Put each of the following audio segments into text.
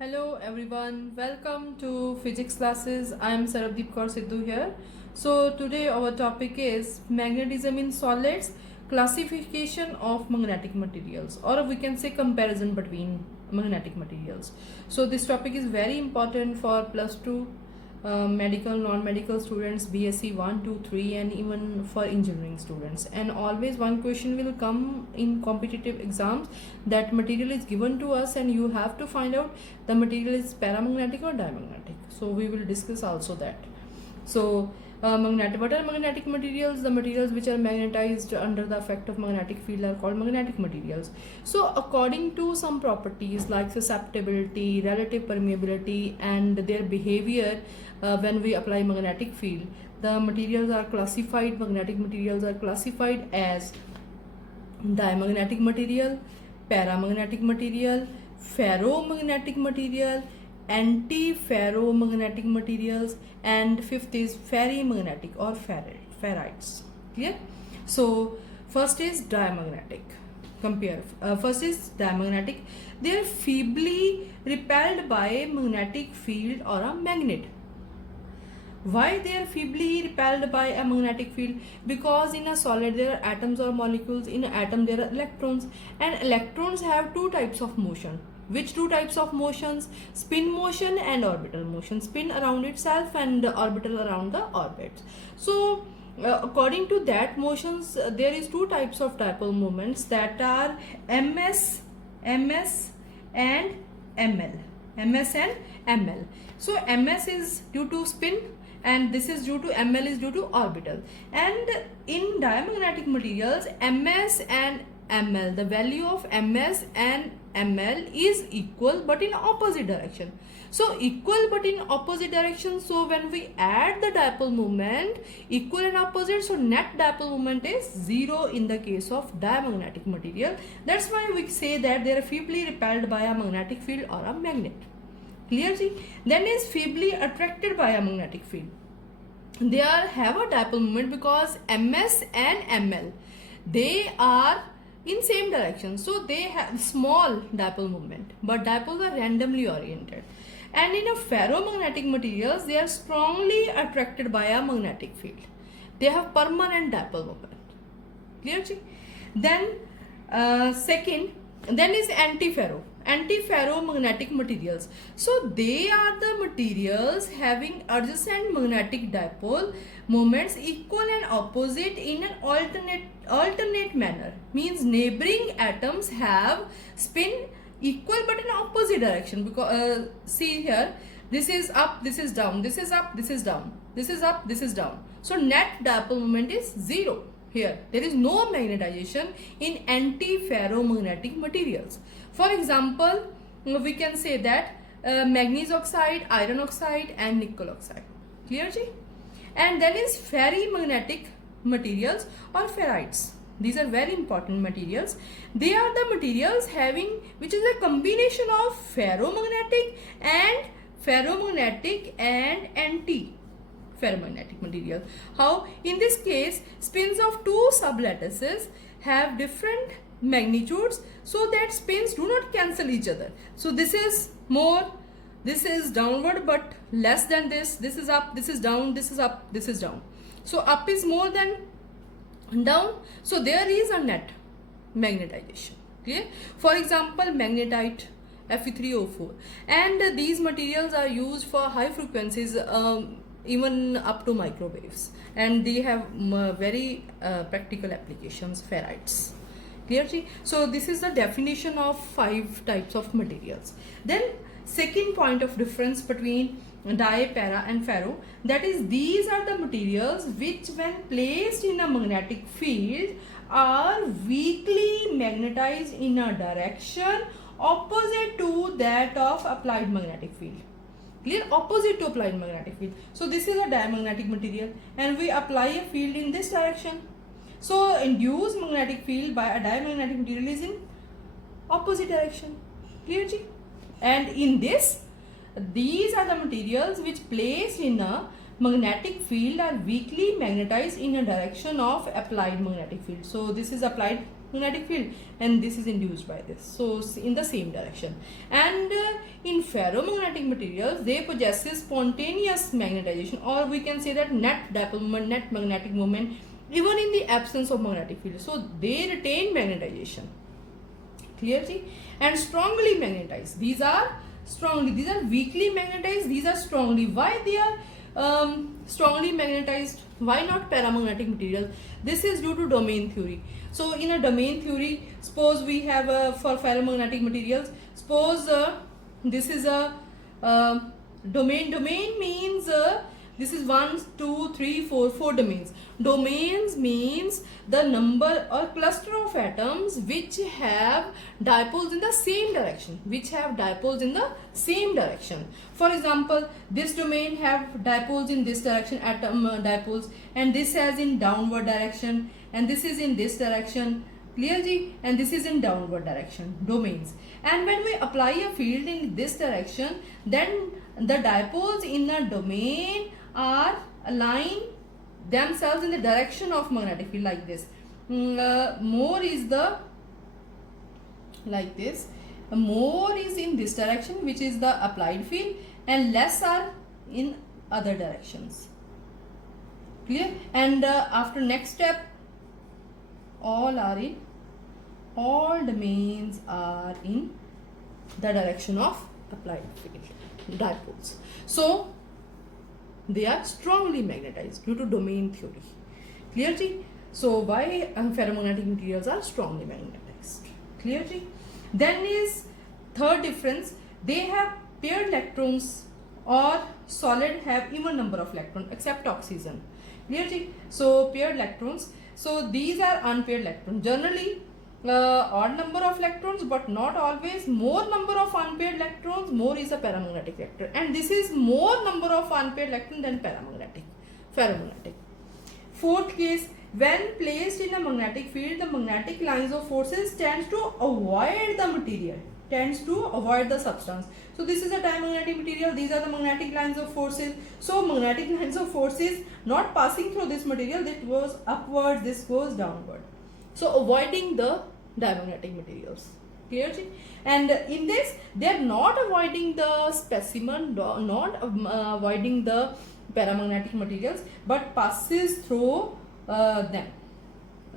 Hello everyone, welcome to physics classes. I am Sarabdeep Kaur Sidhu here. So today our topic is magnetism in solids, classification of magnetic materials, or we can say comparison between magnetic materials. So this topic is very important for plus 2 medical, non-medical students, B.Sc 1, 2, 3 and even for engineering students. And always one question will come in competitive exams, that material is given to us and you have to find out the material is paramagnetic or diamagnetic. So we will discuss also that. So what are magnetic materials? The materials which are magnetized under the effect of magnetic field are called magnetic materials. So according to some properties like susceptibility, relative permeability and their behavior when we apply magnetic field, the materials are classified, magnetic materials are classified as diamagnetic material, paramagnetic material, ferromagnetic material, anti-ferromagnetic materials, and fifth is ferrimagnetic or ferrites. Clear? So first is diamagnetic. First is diamagnetic. They are feebly repelled by magnetic field or a magnet. Why they are feebly repelled by a magnetic field? Because in a solid there are atoms or molecules. In an atom there are electrons, and electrons have two types of motion. Which two types of motions? Spin motion and orbital motion. Spin around itself and orbital around the orbits. So according to that motions, there is two types of dipole moments, that are MS and ML. MS and ML. So MS is due to spin and this is due to ML is due to orbital. And in diamagnetic materials, MS and ML, the value of MS and ML is equal but in opposite direction. So equal but in opposite direction, so when we add the dipole moment, equal and opposite, so net dipole moment is 0 in the case of diamagnetic material. That's why we say that they are feebly repelled by a magnetic field or a magnet. Clear? Then is feebly attracted by a magnetic field. They have a dipole moment because MS and ML, they are in same direction, so they have small dipole moment, but dipoles are randomly oriented. And in a ferromagnetic materials, they are strongly attracted by a magnetic field. They have permanent dipole moment. Clear? Then second, then is antiferromagnetic materials. So they are the materials having adjacent magnetic dipole moments equal and opposite in an alternate manner. Means neighboring atoms have spin equal but in opposite direction. Because see here, this is up, this is down, this is up, this is down, this is up, this is down. So net dipole moment is 0. Here there is no magnetization in antiferromagnetic materials. For example, we can say that manganese oxide, iron oxide and nickel oxide. Clear? And then is ferrimagnetic materials or ferrites. These are very important materials. They are the materials having, which is a combination of ferromagnetic and anti-ferromagnetic material. How? In this case, spins of two sublattices have different magnitudes, so that spins do not cancel each other. So this is more, this is downward but less than this. This is up, this is down, this is up, this is down. So up is more than down, so there is a net magnetization. Clear? For example, magnetite Fe3O4, and these materials are used for high frequencies, even up to microwaves, and they have very practical applications, ferrites. Clear? So this is the definition of 5 types of materials. Then second point of difference between di, para and ferro, that is these are the materials which when placed in a magnetic field are weakly magnetized in a direction opposite to that of applied magnetic field. Clear? Opposite to applied magnetic field. So this is a diamagnetic material and we apply a field in this direction. So induced magnetic field by a diamagnetic material is in opposite direction. Clear? And in this, these are the materials which placed in a magnetic field are weakly magnetized in a direction of applied magnetic field. So this is applied magnetic field, and this is induced by this, so in the same direction. And in ferromagnetic materials, they possess spontaneous magnetization, or we can say that net dipole moment, net magnetic moment, even in the absence of magnetic field, so they retain magnetization. Clear ji? And strongly magnetized, these are weakly magnetized, these are strongly. Why they are strongly magnetized? Why not paramagnetic materials? This is due to domain theory. So in a domain theory, suppose we have for ferromagnetic materials, suppose this is a domain. Domain means this is 1, 2, 3, 4 domains. Domains means the number or cluster of atoms which have dipoles in the same direction. For example, this domain have dipoles in this direction, atom dipoles, and this has in downward direction, and this is in this direction. Clear ji? And this is in downward direction, domains. And when we apply a field in this direction, then the dipoles in a domain are aligned themselves in the direction of magnetic field, like this. More is the like this. More is in this direction, which is the applied field, and less are in other directions. Clear? And after next step, all domains are in the direction of applied field dipoles. So they are strongly magnetized due to domain theory. Clear ji? So why ferromagnetic materials are strongly magnetized. Clear ji? Then is third difference, they have paired electrons, or solid have even number of electrons except oxygen. Clear ji? So paired electrons, so these are unpaired electrons. Generally odd number of electrons, but not always. More number of unpaired electrons, more is a paramagnetic electron, and this is more number of unpaired electrons than ferromagnetic. Fourth case, when placed in a magnetic field, the magnetic lines of forces tends to avoid the material, tends to avoid the substance. So this is a diamagnetic material, these are the magnetic lines of forces. So magnetic lines of forces not passing through this material, that goes upwards, this goes downward. So avoiding the diamagnetic materials. Clear? And in this, they are not avoiding the specimen, not avoiding the paramagnetic materials, but passes through them,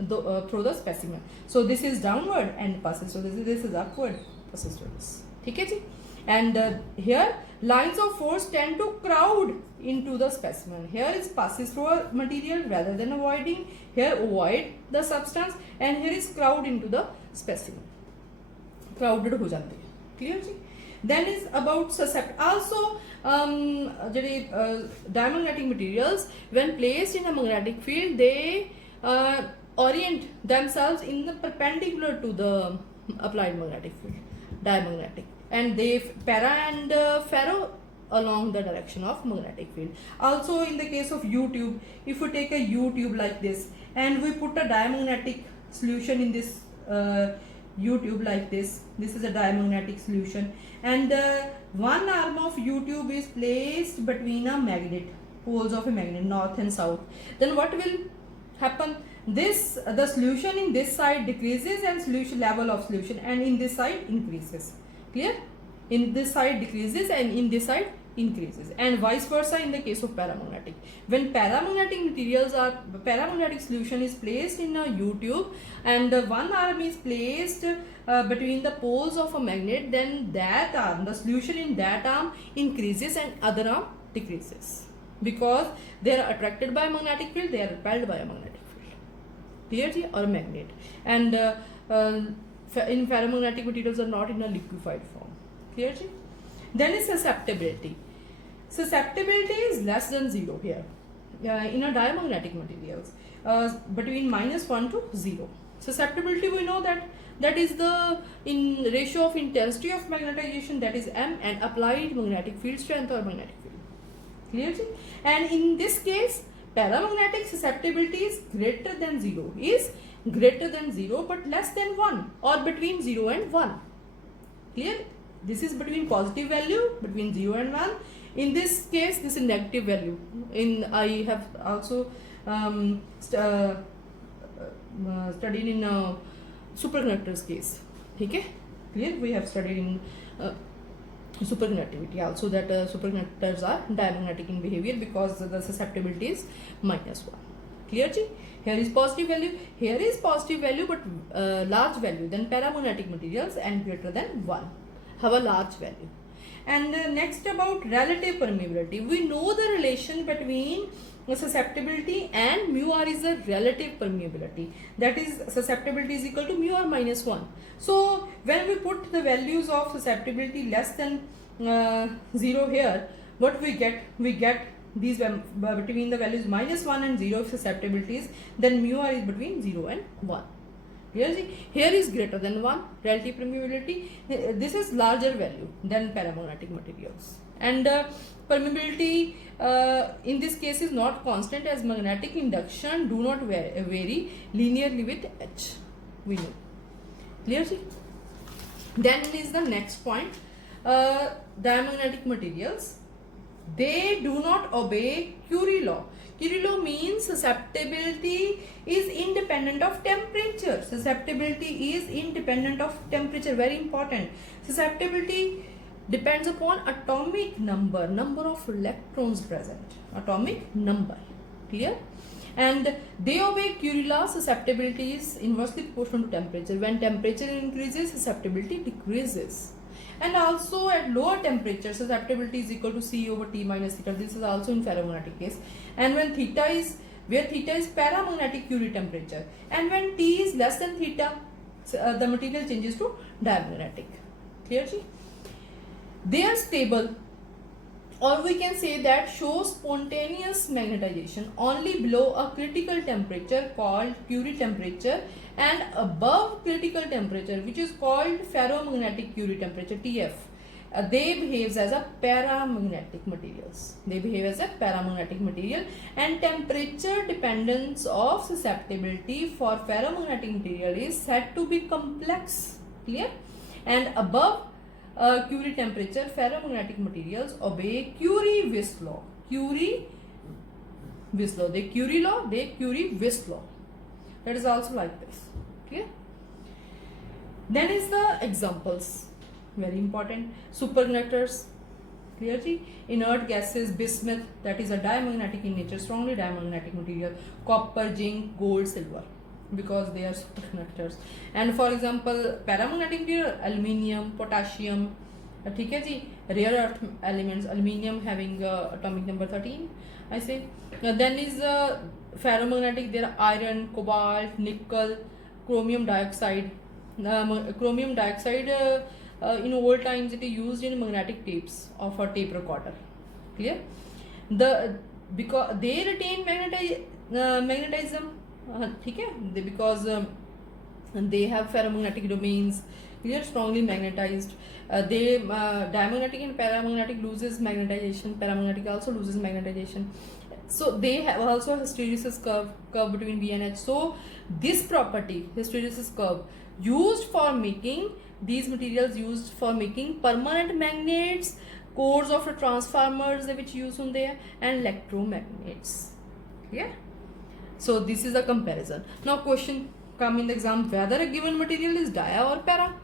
through the specimen. So this is downward and passes. So this is upward, passes through this. Okay? And here lines of force tend to crowd into the specimen. Here is passes through a material rather than avoiding. Here avoid the substance, and here is crowd into the specimen. Crowded ho jati hai. Clear ji? Then is about also diamagnetic materials, when placed in a magnetic field, they orient themselves in the perpendicular to the applied magnetic field, diamagnetic, and they para and ferro along the direction of magnetic field. Also in the case of U-tube, if we take a U-tube like this and we put a diamagnetic solution in this U-tube like this is a diamagnetic solution, and one arm of U-tube is placed between a magnet, poles of a magnet, north and south. Then what will happen? The solution in this side decreases, and solution level of solution, and in this side increases. Clear? In this side decreases and in this side increases, and vice versa in the case of paramagnetic. When paramagnetic solution is placed in a U-tube and one arm is placed between the poles of a magnet, then that arm, the solution in that arm increases and other arm decreases, because they are attracted by a magnetic field, they are repelled by a magnetic field. Clear? Or magnet. And in ferromagnetic materials are not in a liquefied form. Clear? Then is susceptibility. Susceptibility is less than 0 here in a diamagnetic materials, between -1 to 0. Susceptibility, we know that is the in ratio of intensity of magnetization, that is M, and applied magnetic field strength or magnetic field. Clear? And in this case, paramagnetic susceptibility is greater than 0, but less than 1, or between 0 and 1. Clear? This is between positive value, between 0 and 1. In this case, this is negative value. I have also studied in superconductors case. Okay, clear? We have studied in superconductivity also that superconductors are diamagnetic in behavior because the susceptibility is -1. Clear ji? Here is positive value, here is positive value, but large value than paramagnetic materials and greater than 1 have a large value. And next about relative permeability, we know the relation between susceptibility and mu r is the relative permeability, that is susceptibility is equal to mu r minus 1. So when we put the values of susceptibility less than 0 here, what we get these between the values -1 and 0 susceptibilities, then mu r is between 0 and 1. Here is greater than 1 relative permeability. This is larger value than paramagnetic materials, and permeability in this case is not constant, as magnetic induction do not vary linearly with H, we know. Clear? Then is the next point, diamagnetic materials, they do not obey Curie law. Curie law means susceptibility is independent of temperature. Susceptibility is independent of temperature, very important. Susceptibility depends upon atomic number of electrons present, atomic number. Clear? And they obey Curie law. Susceptibility is inversely proportional to temperature. When temperature increases, susceptibility decreases. And also at lower temperature, susceptibility is equal to C over T minus theta. This is also in ferromagnetic case. And when theta is paramagnetic Curie temperature, and when T is less than theta, the material changes to diamagnetic. Clear? They are stable, or we can say that show spontaneous magnetization only below a critical temperature called Curie temperature, and above critical temperature, which is called ferromagnetic Curie temperature, TF. They behave as a paramagnetic materials. They behave as a paramagnetic material, and temperature dependence of susceptibility for ferromagnetic material is said to be complex. Clear? And above Curie temperature, ferromagnetic materials obey Curie-Weiss law. Curie-Weiss law. They Curie law, they Curie-Weiss law. That is also like this. Clear? Then is the examples. Very important. Superconductors. Clear? Inert gases, bismuth, that is a diamagnetic in nature, strongly diamagnetic material. Copper, zinc, gold, silver, because they are superconductors. And for example, paramagnetic material, aluminium, potassium, rare earth elements, aluminium having atomic number 13, I say. Then is ferromagnetic, there are iron, cobalt, nickel, chromium dioxide. Chromium dioxide in old times it is used in magnetic tapes of a tape recorder. Clear? Because they retain magnetism. Because they have ferromagnetic domains, they are strongly magnetized. Diamagnetic and paramagnetic loses magnetization, paramagnetic also loses magnetization. So they have also hysteresis curve between B and H. So this property, hysteresis curve, used for making these materials, used for making permanent magnets, cores of the transformers which use on there, and electromagnets. Yeah. So this is a comparison. Now question come in the exam, whether a given material is dia or para.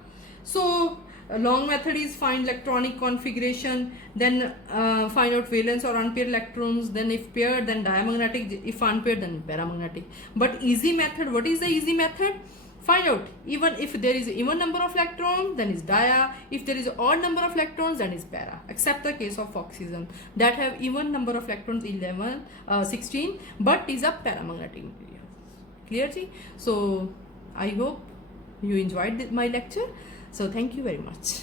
So a long method is find electronic configuration, then find out valence or unpaired electrons, then if paired then diamagnetic, if unpaired then paramagnetic. But easy method, what is the easy method? Find out even if there is even number of electrons, then is dia. If there is odd number of electrons, then is para. Except the case of oxygen that have even number of electrons 16, but is a paramagnetic material. Clear? So I hope you enjoyed my lecture. So thank you very much.